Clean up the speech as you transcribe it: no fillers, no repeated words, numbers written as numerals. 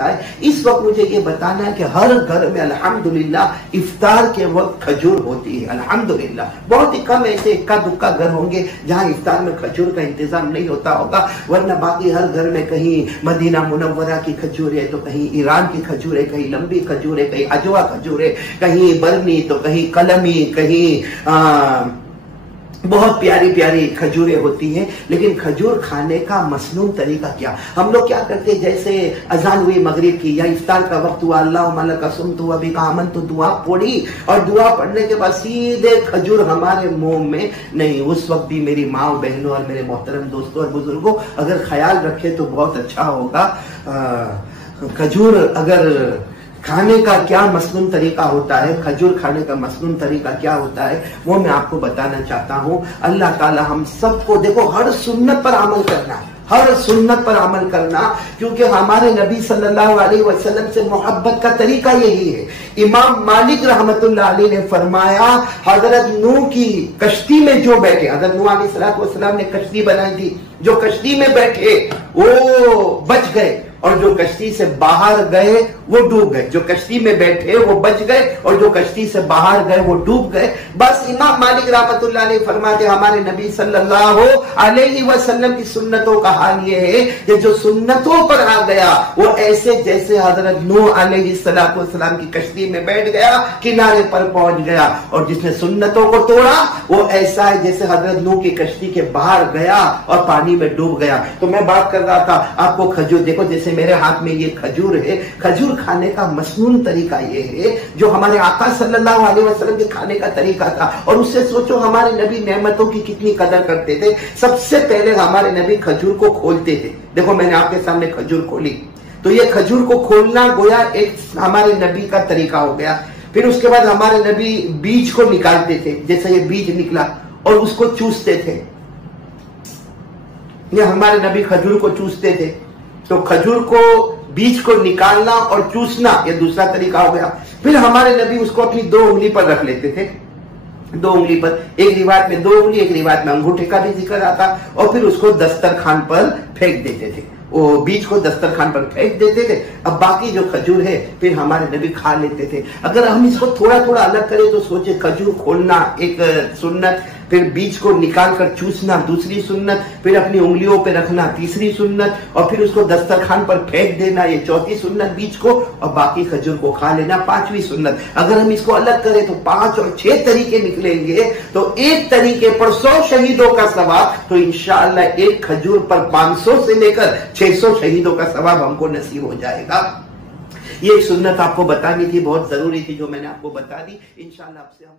होता है। इस वक्त मुझे ये बताना है कि हर घर में अल्हम्दुलिल्लाह इफ्तार के वक्त खजूर होती है। अल्हम्दुलिल्लाह बहुत ही कम ऐसे इक्का दुक्का घर होंगे जहां इफ्तार में खजूर का इंतजाम नहीं होता होगा, वरना बाकी हर घर में कहीं मदीना मुनव्वरा की खजूर है, तो कहीं ईरान की खजूर है, कहीं लंबी खजूर है, कहीं अजवा खजूर है, कहीं बरनी, तो कहीं कलमी, कहीं बहुत प्यारी प्यारी खजूरें होती हैं। लेकिन खजूर खाने का मसनून तरीका क्या? हम लोग क्या करते हैं, जैसे अजान हुई मगरिब की या इफ्तार का वक्त हुआ, अल्लाहुम्मा लका सुम्तु व बिका आमनतु, दुआ पढ़ी और दुआ पढ़ने के बाद सीधे खजूर हमारे मुंह में नहीं। उस वक्त भी मेरी माँ बहनों और मेरे मोहतरम दोस्तों और बुजुर्गों अगर ख्याल रखे तो बहुत अच्छा होगा। खजूर अगर खाने का क्या मसनून तरीका होता है, खजूर खाने का मसनून तरीका क्या होता है, वो मैं आपको बताना चाहता हूँ। अल्लाह ताला हम सबको, देखो, हर सुन्नत पर अमल करना है, हर सुन्नत पर अमल करना, क्योंकि हमारे नबी सल्लल्लाहु अलैहि वसल्लम से मोहब्बत का तरीका यही है। इमाम मालिक रहमतुल्लाह अलैह ने फरमाया, हजरत नूह की कश्ती में जो बैठे, हजरत नूह अलैहिस्सलाम ने कश्ती बनाई थी, जो कश्ती में बैठे वो बच गए और जो कश्ती से बाहर गए वो डूब गए। जो कश्ती में बैठे वो बच गए और जो कश्ती से बाहर गए वो डूब गए। बस इमाम मालिक रहमतुल्लाह अलैह फरमाते, हमारे नबी सल्लल्लाहु अलैहि वसल्लम की सुन्नतों का हाल ये है कि जो सुन्नतों पर आ गया वो ऐसे जैसे हजरत नूह अलैहिस्सलाम की कश्ती में बैठ गया, किनारे पर पहुंच गया, और जिसने सुन्नतों को तोड़ा वो ऐसा है जैसे हजरत नूह की कश्ती के बाहर गया और पानी में डूब गया। तो मैं बात कर रहा था आपको खजूर, देखो जैसे मेरे हाथ में ये खजूर है, खजूर खाने का मसनून तरीका ये है जो हमारे आका सल्लल्लाहु अलैहि वसल्लम के खाने का तरीका था। और उससे सोचो हमारे नबी नेमतों की कितनी कदर करते थे। सबसे पहले हमारे नबी खजूर को खोलते थे। देखो मैंने आपके सामने खजूर खोली, तो ये खजूर को खोलना गोया एक हमारे नबी का तरीका हो गया। फिर उसके बाद हमारे नबी बीज को निकालते थे, जैसे ये बीज निकला और उसको चूसते थे। ये हमारे नबी खजूर को चूसते थे, तो खजूर को बीज को निकालना और चूसना ये दूसरा तरीका हो गया। फिर हमारे नबी उसको अपनी 2 उंगली पर रख लेते थे, 2 उंगली पर, एक रिवायत में 2 उंगली, एक रिवायत में अंगूठे का भी जिक्र आता, और फिर उसको दस्तरखान पर फेंक देते थे। वो बीज को दस्तरखान पर फेंक देते थे। अब बाकी जो खजूर है फिर हमारे नबी खा लेते थे। अगर हम इसको थोड़ा थोड़ा अलग करें तो सोचे, खजूर खोलना एक सुन्नत, फिर बीज को निकाल कर चूसना दूसरी सुन्नत, फिर अपनी उंगलियों पे रखना तीसरी सुन्नत, और फिर उसको दस्तरखान पर फेंक देना ये चौथी सुन्नत बीज को, और बाकी खजूर को खा लेना पांचवी सुन्नत। अगर हम इसको अलग करें तो 5 और 6 तरीके निकलेंगे। तो एक तरीके पर 100 शहीदों का सवाब, तो इंशाअल्लाह एक खजूर पर 500 से लेकर 600 शहीदों का सवाब हमको नसीब हो जाएगा। ये एक सुन्नत आपको बतानी थी, बहुत जरूरी थी, जो मैंने आपको बता दी। इंशाअल्लाह आपसे हम